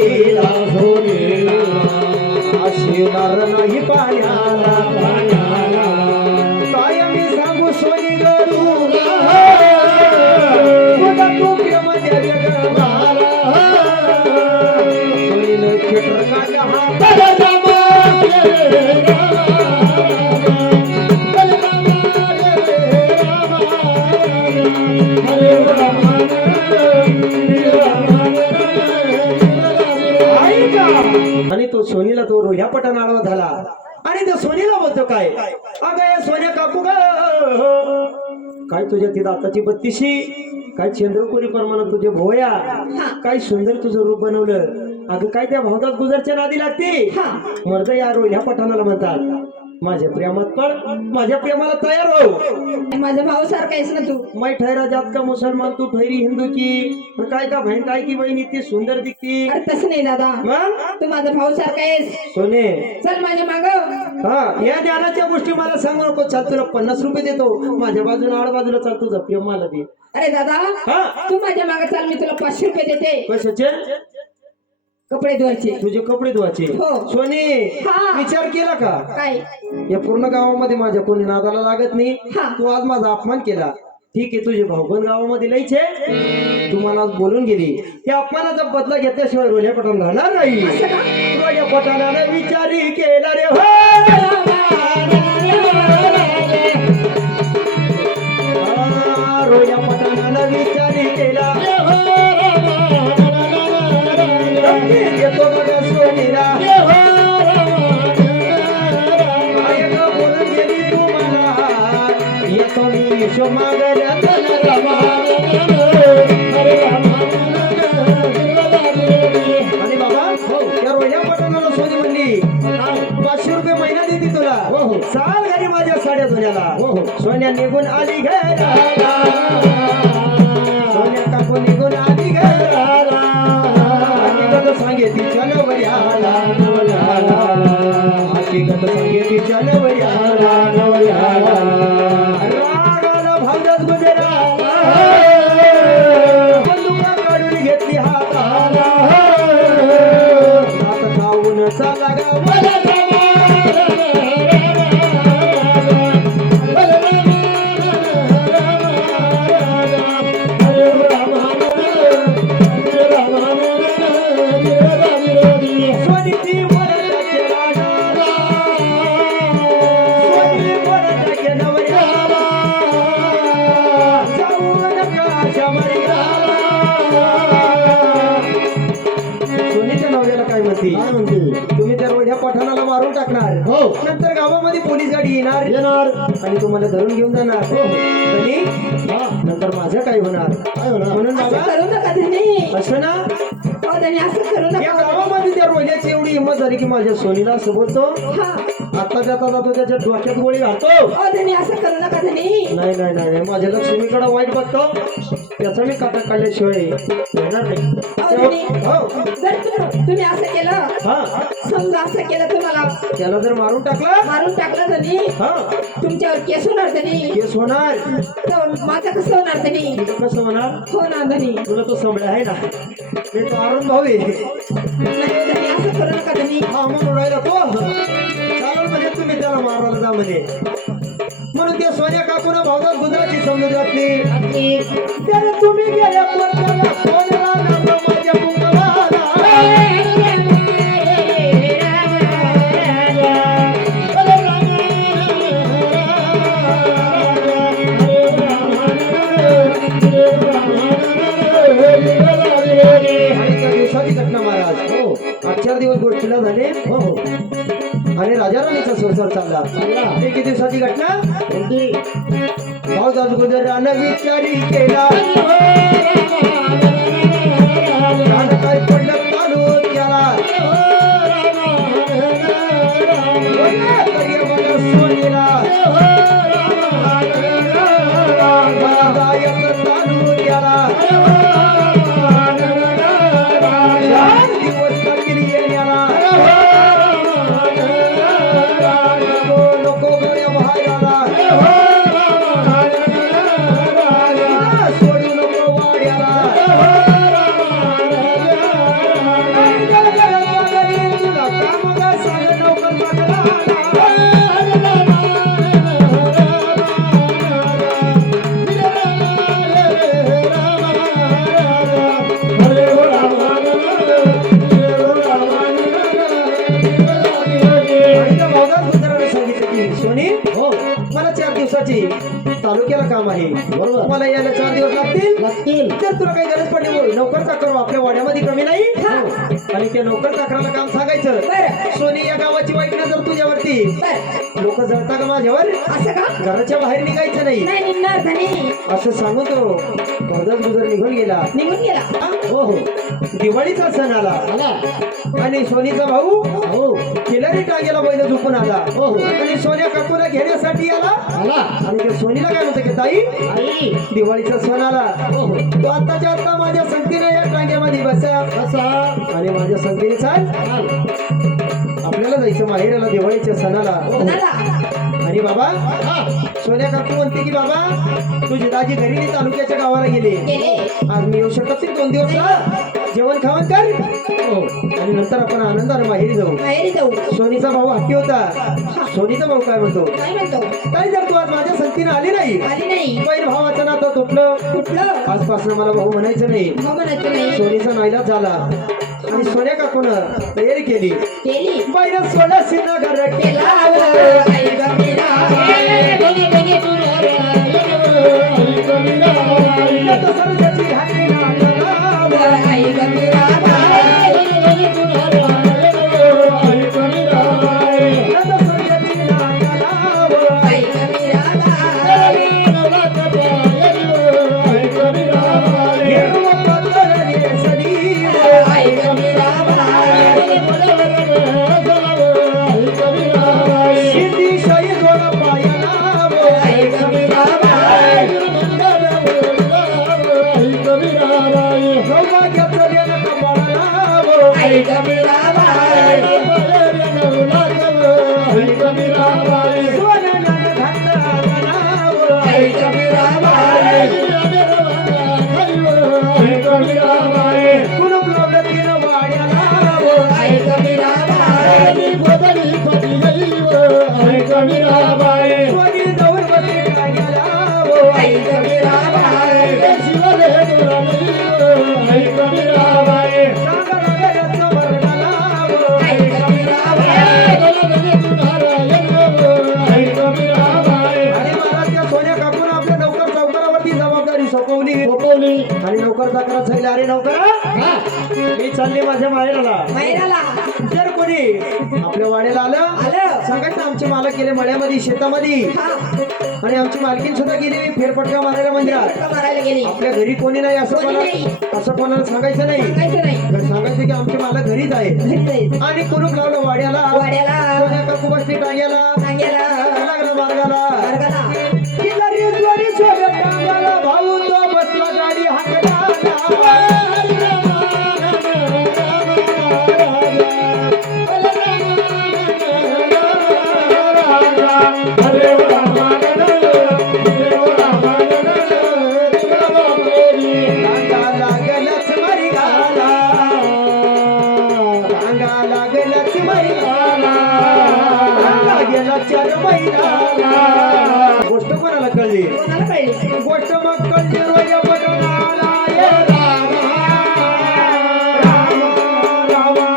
सोनीला शिवणार नाही पाण्याला काय मी सांगू सोनी गरू तू प्रेम द्यावे ग मला सोनीनं खेटर काढला आणि तो सोनीला तो रोह्या पटान आडवा झाला आणि तो सोनीला बोलतो काय अगं या सोन्या काकू ग काय तुझ्या ती दाताची बत्तीशी काय चंद्रपुरी प्रमाणात तुझे भोया काय सुंदर तुझं रूप बनवलं अगं काय त्या भावदास गुजरच्या नादी लागते मर्द या रोह्या पठाणाला म्हणतात माझ्या प्रेमात पड माझ्या प्रेमाला तयार हो माझा भाऊ सारखा आहेस ना तू मैं ठहरा जात का मुसलमान तू ठहरी हिंदू की काय का बहीण काय की बहीण इतकी सुंदर दिसती अरे तसं नाही दादा मग तू माझा भाऊ सारखा आहेस सोने चल माझ्या माग हा या ज्ञानाच्या गोष्टी मला सांगू नको चाल तुला 50 रुपये देतो माझ्या बाजूला आड बाजूला चाल तुझं प्रेम मला दे अरे दादा हा तू माझ्या माग चाल मी तुला 500 रुपये देते कशाचे कपडे धुवायचे तुझे कपडे धुवायचे हो. सोने हा. विचार केला का काय या पूर्ण गावामध्ये माझ्या कोणी नादाला लागत नाही हा. तू आज माझा अपमान केला ठीक आहे तुझे भाऊ पण गावामध्ये लईचे तू मला आज बोलून गेली त्या अपमानाचा बदला घेतल्याशिवाय रोल्या पठाण राहणार नाही रोल्या पठाणाने विचारी केला रे हो रोल्या पठाणाने विचारी केला येतो बघा सोनीला बोलून गेली तू मला येतो मी यशो मागल्या आणि बाबा या रोह्या पठाणाला सोनी म्हणली 500 रुपये महिना देते तुला चाल घरी माझ्या साड्या धुण्याला सोन्या निघून आली घराला सोन्या काकू निघून आली घराला हकीकत सांगे तिच्या नवऱ्याला हकीकत सांगे तिच्या नवऱ्याला रागाला भावदास गुजरा बंदुका काढून घेतली हाताला हात खाऊन चाला गावाला तुम्ही त्या रोह्या पठाणाला मारून टाकणार हो नंतर गावामध्ये पोलीस गाडी येणार आणि तुम्हाला धरून घेऊन जाणार धनी नंतर माझं काय होणार म्हणून असं करू नका धनी असं ना हो धनी असं करू या नका गावामध्ये त्या रोह्याची एवढी हिंमत झाली की माझ्या सोनीला असं बोलतो हा आता जाता जातो त्याच्या डोक्यात गोळी घालतो हो धनी असं करू नका धनी नाही नाही नाही नाही माझ्या लक्ष्मीकडे वाईट बघतो त्याचा मी काटा काढल्याशिवाय येणार नाही हो जर तुम्ही असं केलं हा समजा असं केलं तुम्हाला त्याला जर मारून टाकलं मारून टाकलं धनी हा तुमच्यावर केस होणार धनी केस होणार तर माझं कसं होणार धनी तुझं कसं होणार हो ना धनी तुला तो संभळ आहे ना मी तो अरुण भाऊ आहे नाही धनी असं करू नका धनी हा म्हणून राहिला तो चालून म्हणजे तुम्ही त्याला मारवायला जा म्हणे म्हणून त्या सोन्या काकून भावदास गुजराची समजून जातली त्याला तुम्ही गेल्या कोणाला कोणाला नको माझ्या कुंकवाला दिवसाची घटना महाराज हो 4 दिवस गोष्टीला झाले हो हो आणि राजा राणीचा संसार चालला एक दिवसाची घटना भावदास गुजरानं विचारी केला काय पडलं चालू त्याला सोनीला चालू त्याला दिवस काढतील येण्याला नको गड्या बाहेर आला सोडू नको मला 4 दिवसाची तालुक्याला काम आहे. बरोबर. मला यायला 4 दिवस लागतील. लागतील. जर तुला काही गरज पडली बोल, नोकर चाकर आपल्या वाड्यामध्ये कमी नाही. हा. आणि त्या नोकर चाकराला काम सांगायचं. बरं. सोनी या गावाची वाईट नजर तुझ्यावरती. बर लोक जळता का माझ्यावर? असं का घराच्या बाहेर निघायचं नाही नाही निघणार धनी. असं सांगून तो भरदस गुजर निघून गेला. निघून गेला. हो हो. दिवाळीचा सण आला आला. आणि सोनीचा भाऊ हो. खिलारी टांगेला बैल झोपून आला. हो हो. आणि सोन्या काकूला घेण्यासाठी आला. आला. आणि त्या सोनीला काय म्हणतो की ताई आई. दिवाळीचा सण आला, हो हो. तो आत्ताच्या आत्ता माझ्या संगतीने या टांग्यामध्ये बसा कसा? आणि माझ्या संगतीने चाल चाल. आपल्याला जायचं माहेराला दिवाळीच्या सणाला. कोणाला? आणि बाबा हा. सोन्या काकू म्हणते की बाबा तुझी दाजी घरी नाही, तालुक्याच्या गावाला गेले. गेले. आज मी येऊ शकत नाही 2 दिवस ना. जेवण खावण कर हो. आणि नंतर आपण आनंदाने माहेरी जाऊ. माहेरी जाऊ. सोनीचा भाऊ हट्टी होता. सोनीचा भाऊ काय म्हणतो, काय म्हणतो? काय जर तू आज माझ्या संगतीने आली नाही, आली नाही. पहिल भावाचं नातं तुटलं, कुठलं? आजपासून मला भाऊ म्हणायचं नाही. मग म्हणायचं नाही. सोनीचा नाईलाज झाला आणि सोन्या काकूनं तयारी केली. केली. पहिलं सोडा सिन्नगर केला व आई गमीरा. सर्जाची घातली नाव. आई गमीरा. सर्जाची नाव. आई गमीरा. हिरवं पत्तर रेसडी. आई गमीरा. शिंदी शाही दोन पाया नाव. आई गमीरा. सौभाग्याचं लेणं कपाळा नाव. आई गमीरा. सोन्यानं घातलं नाव. आई गमीरा. कुलूप लावलं तिनं वाड्या नाव. आई गमीरा. सोनी जाऊन बसली टांग्याला नाव. आई गमीरा. सांगा वरडा नाव. आई गमीरा. आणि मला त्या सोन्या काकून आपल्या नौकर चौकारावरती जबाबदारी सोपवली. आणि नौकर चाकरा सांगितलं, अरे नौकरा मी चालले माझ्या माहेराला. माहेराला. जर कोणी आपल्या वाड्याला आलं आलं. सांगायचं आमचे मालक गेले मळ्यामध्ये शेतामध्ये हा. आणि आमची मालकीन सुद्धा गेली फेरफटका मारायला मंदिरात. फटका मारायला गेली. आपल्या घरी कोणी नाही असं कोणी नाही. असं कोणाला सांगायचं नाही. सांगायचं नाही. तर सांगायचं की आमचे मालक घरीच आहे. घरी जाईल. आणि कुलूप लावलं वाड्याला. वाड्याला. सोन्या काकू बसली टांग्याला. सांगेला. लागलं मार्गाला. मार्गाला. किल्लारी द्वारी सोन्या टांग्याला. भाऊ तो बसला गाडी हाकला. टांगा लागलच मरगाला. टांगा लागलच मरगाला. टांगा गेला 4 महिन्याला. गोष्ट कोणाला कळली? कोणाला कळली? गोष्ट मग कळली रोया पटणाला. ये रामा, रामा, रामा.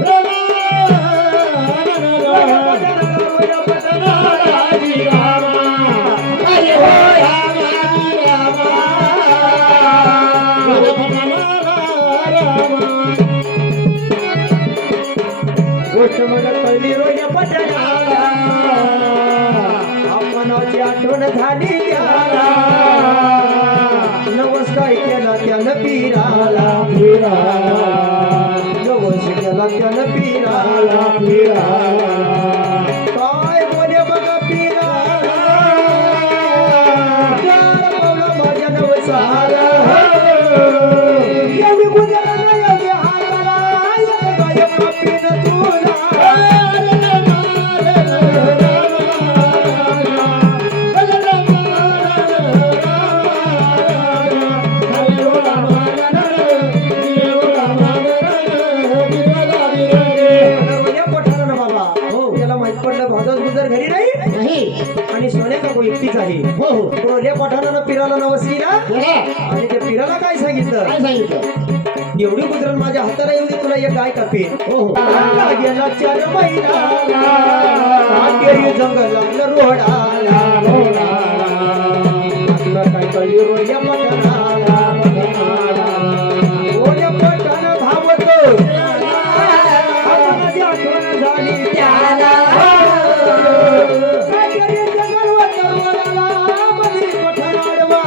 रोया पटणाला, रोया पटणाला. जी रामा. अरे हो रामा, जी रामा. गोष्ट मग कळली रोया पटणाला. अपमानाची आठवण झाली त्याला. नवस काय केला त्यानं पीराला. नवस केला त्यानं पीराला. काय बोले बघा पीराला. चार पावलं माझ्या नवसाला. एवढी गुजरा नाही एवढी हाताला. येतं काय कापीन तुला. रोया पठारानं बाबा त्याला माहित पडलं भादस गुजर घरी नाही आणि सोन्या काकू एकटीच आहे. रोया पठारानं पिराला नवस केला आणि त्या पिराला काय सांगितलं, एवढी कुदरत माझ्या हाताला एवढी तुला एक गाय कापे हो हो गेला 4 महिना आखेरी जंगलातला रोडाला तुला काय कळली रोया पठाणाला रोया पठाण धावतो माझी आठवण झाली त्याला आखेरी जंगलातला रोडाला माझी पठाण आडवा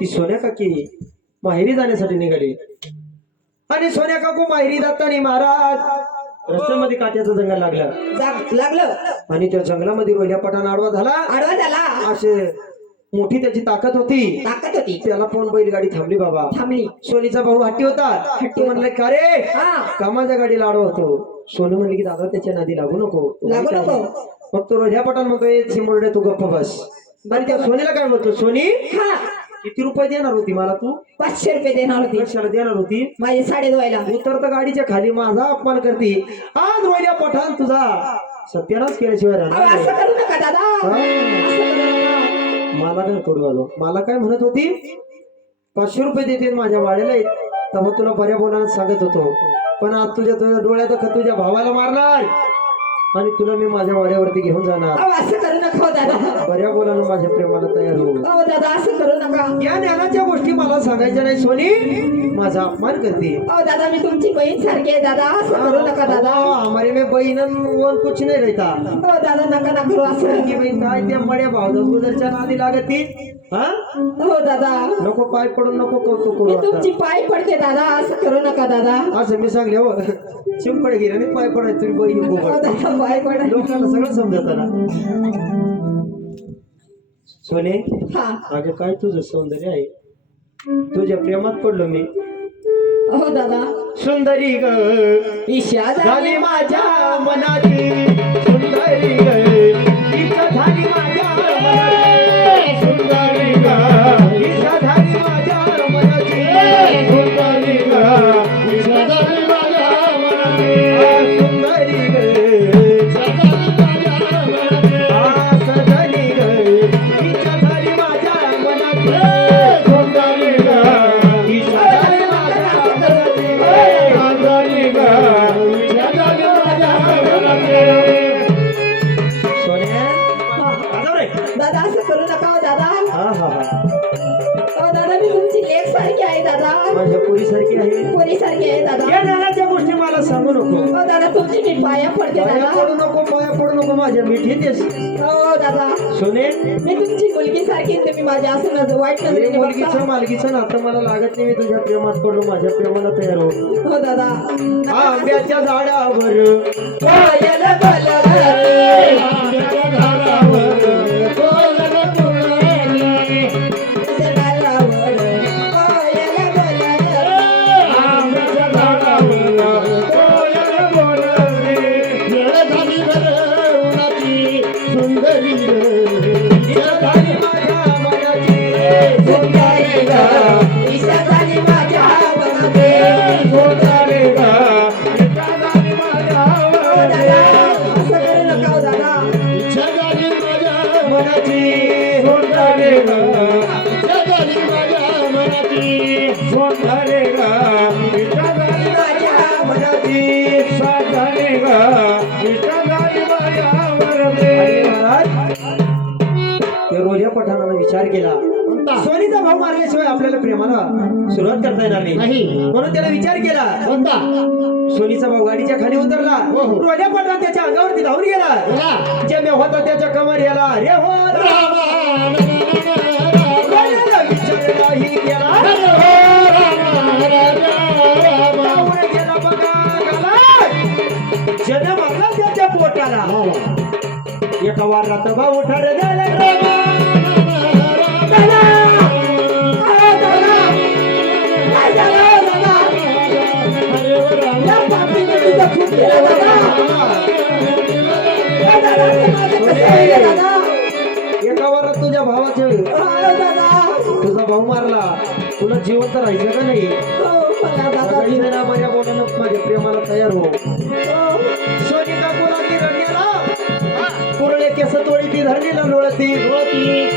ती सोन्या काकी माहेरी जाण्यासाठी निघाली आणि सोन्या काकू माहेरी जाताना महाराज रस्त्यामध्ये काट्याचं जंगल लागलं लागलं आणि त्या जंगलामध्ये रोह्या पठाण आडवा झाला आडवा झाला असे मोठी त्याची ताकद होती ताकद होती त्याला पण बैलगाडी थांबली बाबा थांबली सोनीचा भाऊ हट्टी होता हट्टी म्हणले का रे हा कामाच्या गाडीला आडवा होतो सोनू म्हणले की दादा त्याच्या नादी लागू नको लागू नको. मग तो रोह्या पठाण म्हणतोय चिमुरडे तू गप्प बस आणि त्या सोनीला काय म्हणतो सोनी हा किती रुपये देणार होती मला तू 500 रुपये देणार होती कशाला देणार होती माझे साडे धुवायला उतर तर गाडीच्या खाली माझा अपमान करते आज रोह्या पठाण तुझा सत्यानाश केल्याशिवाय राहणार अहो, नाही. असं करू नका दादा हा. असं करू नका. मला काय कोड वाजव मला काय म्हणत होती 500 रुपये देते माझ्या वाड्याला तेव्हा तुला बऱ्या बोलायला सांगत होतो पण आज तुझ्या डोळ्यात तुझ्या भावाला मारणार आणि तुला मी माझ्या वाड्यावरती घेऊन जाणार अहो, असं करू नका हो दादा बऱ्या बोलानं माझ्या प्रेमाला तयार हो अहो दादा असं करू नका या ज्ञानाच्या गोष्टी मला सांगायच्या नाही सोनी माझा अपमान करते अहो दादा मी तुमची बहीण सारखी आहे दादा असं करू नका दादा हमारे में बहीण वन कुछ नाही रहता हो दादा नका ना करू असं की बाई काय त्या मड्या भावदास गुजरच्या नादी लागती हा हो दादा नको पाय पडून नको कौतुक मी करू आता. तुमची पाय पडते दादा असं करू नका दादा असं मी सांगले हो चिमकडे गेले आणि पाय पडायचं तुम्ही बहिणी हो गोबड दादा पाय पड लोकांना सगळं समजत ना सोने हा अगं काय तुझं सौंदर्य आहे तुझ्या प्रेमात पडलो मी हो दादा सुंदरी ग ईशा झाली माझ्या मनाची सुंदरी ग इच्छा झाली माझ्या मनाची सुंदरी ग इच्छा झाली माझ्या मनाची सुंदरी ग इच्छा झाली माझ्या मनाची सुंदरी ग सजनी ग इच्छा झाली माझ्या मनाची सुंदरी ग इच्छा झाली माझ्या सोन्या दादा असं करू नका हो दादा हा हा हा हो दादा मी तुमची लेक सारखी आहे दादा माझ्या पोरीसारखी आहे पोरी सारखी आहे दादा या ज्ञानाच्या गोष्टी मला सांगू नको हो दादा तुमची मी पाया पडते पाया दादा पडू नको पाया पडू नको माझ्या मिठी देस हो दादा सोने मी तुमची मुलगी सारखी आहे, तुम्ही माझ्या असं वाईट हे नजरेने मुलगीचं बघता. मालगीचं नातं मला लागत नाही मी तुझ्या प्रेमात पडलो माझ्या प्रेमाला तयार हो हो दादा आंब्याच्या झाडावर पायल बलगले. जनावरं पायल बलगले. सुंदरी ग, ईशा झाली माझ्या मनाची. हो दादा, असं करू नका हो दादा. रोजा पठाणानं विचार केला सोनीचा भाव मारल्याशिवाय आपल्याला प्रेमाला सुरुवात करता येणार नाही म्हणून त्याला विचार केला सोनीचा भाऊ गाडीच्या खाली उतरला रोजा पठाण त्याच्या अंगावरती धावून गेला जे होता त्याच्या कमर याला रे हो रोजाला विचारलाही केला धावून गेला बघा गाला. जन्म आला त्याच्या पोटाला एका वारात भाऊ ठार झाला दादा! अहो, दादा! काय झालं हो दादा? या पापीने तुझं खूप केलं दादा. ए दादा, ते माझं कसं होईल दादा? एका वारात तुझ्या भावाचे अहो, दादा! तुझा भाऊ मारला तुला जिवंत राहायचं का नाही हो मला दादा सगळी जण माझ्या बोलानं माझ्या प्रेमाला तयार हो हो सोनी काकूला ती रंगेला कुरळे केस तोडी ती धरणीला लोळती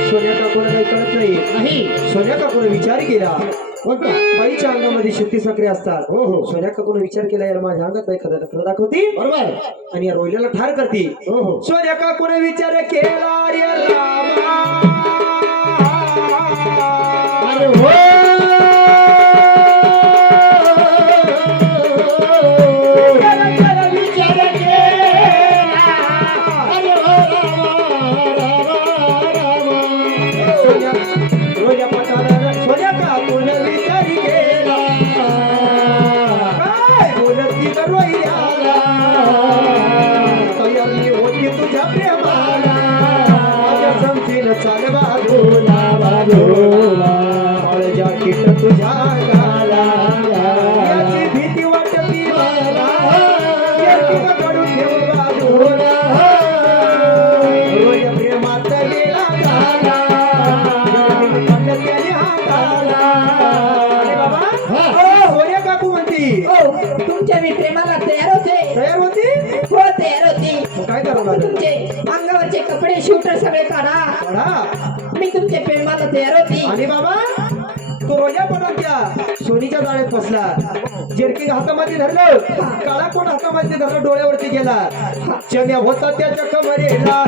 सोन्या काकूला काही कळत नाही सोन्या काकूने विचार केला कोणता बाईच्या अंगामध्ये शक्ती सक्रिय असतात हो हो सोन्या काकूने विचार केला याला माझ्या अंगात एखादा नखरा दाखवती बरोबर आणि या रोहिल्याला ठार करते हो हो सोन्या काकूने विचार केला रे रामा अरे हो चाल बाजूला बाजूला जाकीट तुझ्या गाला याची भीती वाटती मला काढून ठेव बाजूला रोज प्रेमात गेला झाला त्याने हाताला अरे बाबा सोन्या काकू म्हणती तुमच्या मी प्रेमाला तयार होते हो तयार होती काय करावं लागेल तुमचे अंगावरचे कपडे शूटर सगळे काढा मी तुमच्या प्रेमाला तयार होती आणि बाबा तो रोजा पटाक्या सोनीच्या जाळ्यात फसला जेरकी हातामध्ये धरलं काळा कोण हातामध्ये धरलं डोळ्यावरती गेला चम्या होता त्याच्या कमरेला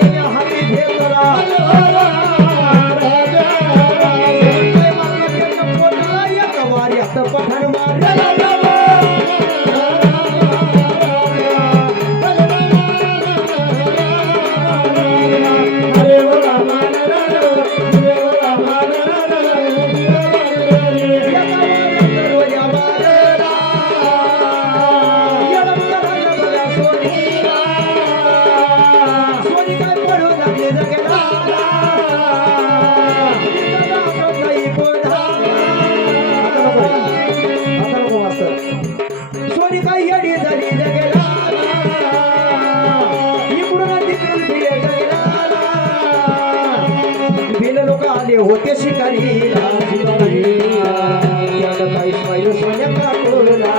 चम्या हाती घेतला पठाण मारला सोनी काय येडी झाली जगला इकडून तिकडून फिरे जगला बिल लोक आले होते शिकारीला त्याला काही पाहिजे सोन्या काकूला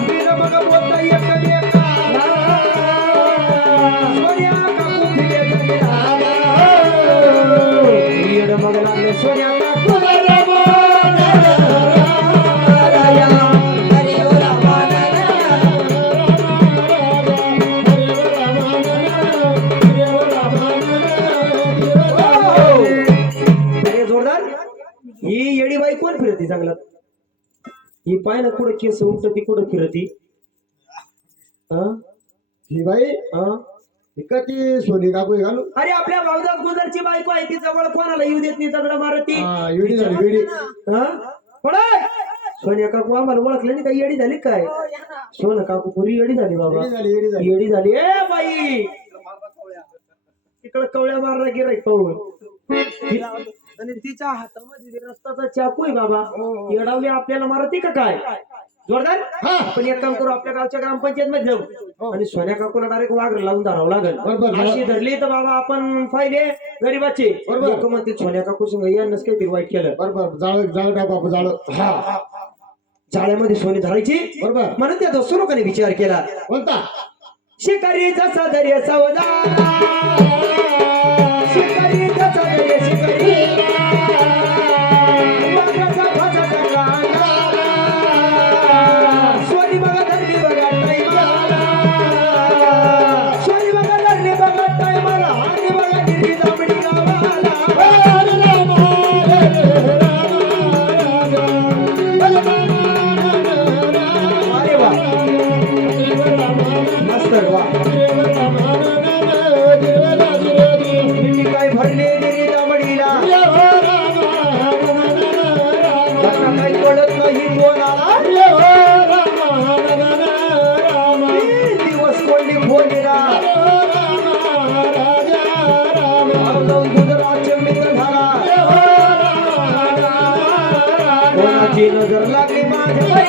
बिल मग बोलता एक बेकाला सोन्या काकू फिरे जगला येड मग लागले सोन्या काकूला ही येडी बाई कोण फिरती चांगला ही पाय ना कुठं केस उठती कुठं फिरती ही बाई का ती सोनी काकू घालू अरे आपल्या भाऊदास गुजरची बायको आहे ती जवळ कोणाला येऊ देत नाही दगड मारती येडी झाली येडी सोन्या काकू आम्हाला ओळखले नाही काय येडी झाली काय सोन काकू पुरी येडी झाली बाबा येडी झाली येडी झाली ए बाई तिकडं कवळ्या मारला गिराईक पाहून आणि तिच्या हातामध्ये रक्ताचा चाकू आहे बाबा येडावली आपल्याला मारती का काय जोरदार आपण एक काम करू आपल्या गावच्या ग्रामपंचायत मध्ये जाऊ आणि सोन्या काकूला डायरेक्ट वाघ लावून धरावं लागेल अशी धरली तर बाबा आपण फायदे गरीबाचे लोक म्हणते सोन्या काकू संग यांनाच काहीतरी वाईट केलं बरोबर जाळ जाळ टाकू जाळ जाळ्यामध्ये सोने धरायची बरोबर म्हणून त्या दोस्त लोकांनी विचार केला कोणता शिकारी जसा दर्या सौदा शिकारी जसा दर्या शिकारी वाघाचा फासा टाकला सोनी बघा धरली बघा टाईमाला सोनी बघा धरली बघा टाईमाला आणि बघा दिली जांभळी गावाला अरे वा मस्त वा काय भरले दिली जांभळीला काही कळत नाही कोणाला दिवस कोणी फोडीला गुजरातचे मित्र झाला कोणाची नजर लागली माझ्या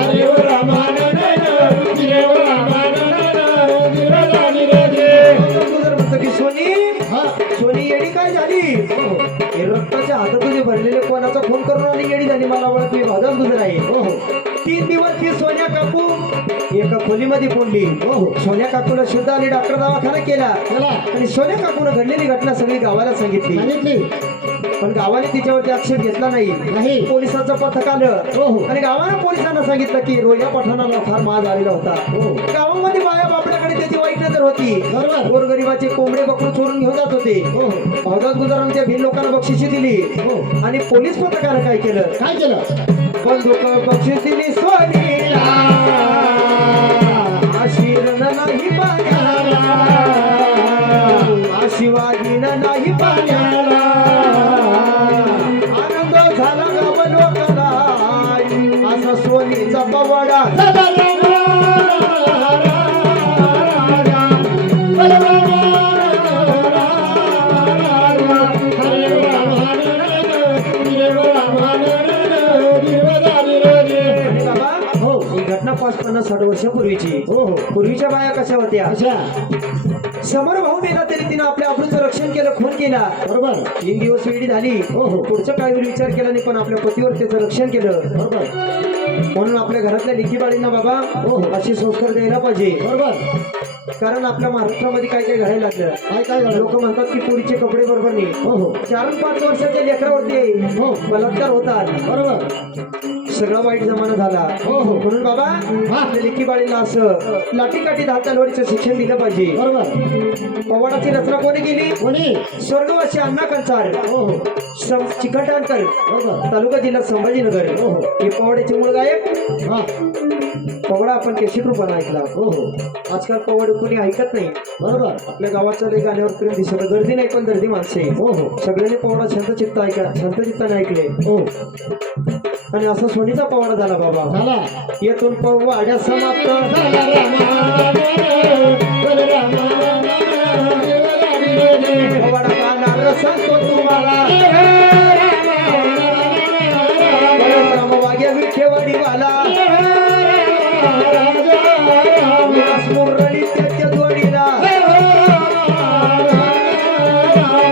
हरे रामा सोनी हा सोनी येडी काय झाली हे रक्ताच्या हातात तुझे भरलेले कोणाचा फोन करून आणि येडी झाली मला ओळख मी भाजल तुझं नाही हो हो 3 दिवस ती सोन्या काकू एका खोलीमध्ये पडली हो हो सोन्या काकूला शुद्ध आणि डॉक्टर दवाखाना केला चला आणि सोन्या काकूनं घडलेली घटना सगळी गावाला सांगितली सांगितली पण गावाने तिच्यावरती आक्षेप घेतला नाही नाही पोलिसांचं पथक आलं हो हो आणि गावानं पोलिसांना सांगितलं की रोया पठाणाला फार माज आलेला होता हो गावामध्ये बाया बापड्याकडे त्याची वाईट नजर होती बरोबर गोरगरिबाचे कोंबडे बकरू चोरून घेऊन जात होते हो हो भावदास गुजारानं त्या भिन लोकांना बक्षिशी दिली हो आणि पोलीस पथकानं काय केलं काय केलं बंदूक बक्षीस दिली सोनीला आशीर्न नाही पाण्याला आशिवाजीनं नाही पाण्याला आनंद झाला गाव लोकाला असा सोनीचा पवाडा आणि बाबा हो ही घटना 50-60 वर्षापूर्वीची हो हो पूर्वीच्या बाया कशा होत्या अच्छा समोर भाऊ मेला तरी तिनं आपल्या अब्रूचं रक्षण केलं खून केला बरोबर 3 दिवस वेळी झाली हो हो पुढचं काय होईल विचार केला नाही पण आपल्या पतीवर त्याचं रक्षण केलं बरोबर म्हणून आपल्या घरातल्या लेकी बाळींना बाबा हो हो असे संस्कार द्यायला पाहिजे बरोबर कारण आपल्या महाराष्ट्रामध्ये काय काय घडायला लागलं काय काय झालं लोक म्हणतात की पोरीचे कपडे बरोबर नाही हो हो 4-5 वर्षाच्या लेकरावरती हो बलात्कार होतात बरोबर सगळा वाईट जमाना झाला हो हो म्हणून बाबा आपल्या लेकी बाळीला असं लाठीकाठी धाक तलवारीचं शिक्षण दिलं पाहिजे बरोबर पवाडाची रचना कोणी केली कोणी स्वर्गवासी अण्णा कंचार हो हो चिकटाणकर बरोबर तालुका जिल्हा संभाजीनगर हो हो हे पवाड्याचे मूळ गायक हा पवडा आपण केशी रूपाने ऐकला हो हो आजकाल पवड कोणी ऐकत नाही बरोबर आपल्या गावाच्या लई गाण्यावर प्रेम दिसत गर्दी नाही पण गर्दी माणसे हो हो सगळ्यांनी पवडा शांतचित्ताने ऐकले हो आणि असा सोनीचा पवाडा झाला बाबा झाला येथून पवाड्या समाप्त पवाडा गाणार सांगतो तुम्हाला रामवाग्या विठेवाडीवाला मुरळी त्याच्या जोडीला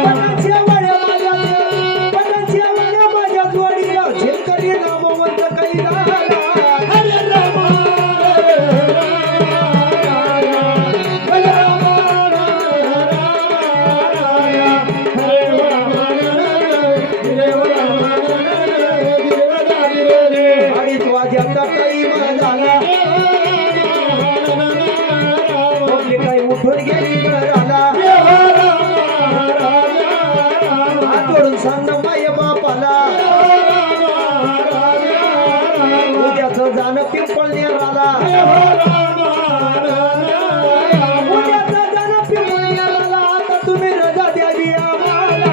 पणाच्या वाड्या माझ्या जोडीला शेतकरी नामवंत काही झाला अडीच वाजता टाईम झाला पब्लिक काही उठून गेली घराला हात जोडून सांग माय बापाला उद्याचं जाणं पिंपळनेराला उद्याचं जाणं पिंपळनेराला आता तुम्ही रजा द्यावी आम्हाला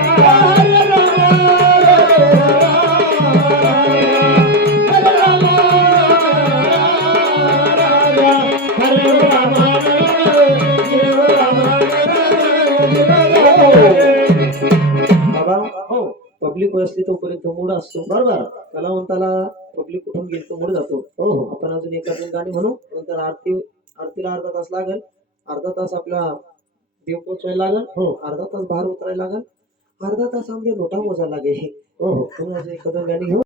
बाबा हो पब्लिक असली तोपर्यंत मूड असतो बरोबर कलावंताला पब्लिक कुठून गेली तो मूड जातो हो हो आपण अजून एका दोन गाणी म्हणू नंतर आरतीला अर्धा तास लागेल अर्धा तास आपला देव पोचवायला लागेल हो अर्धा तास बाहेर उतरायला लागेल अर्धा तास आमचे नोटा मोजायला लागेल हो हो म्हणून अजून एका दोन गाणी घेऊ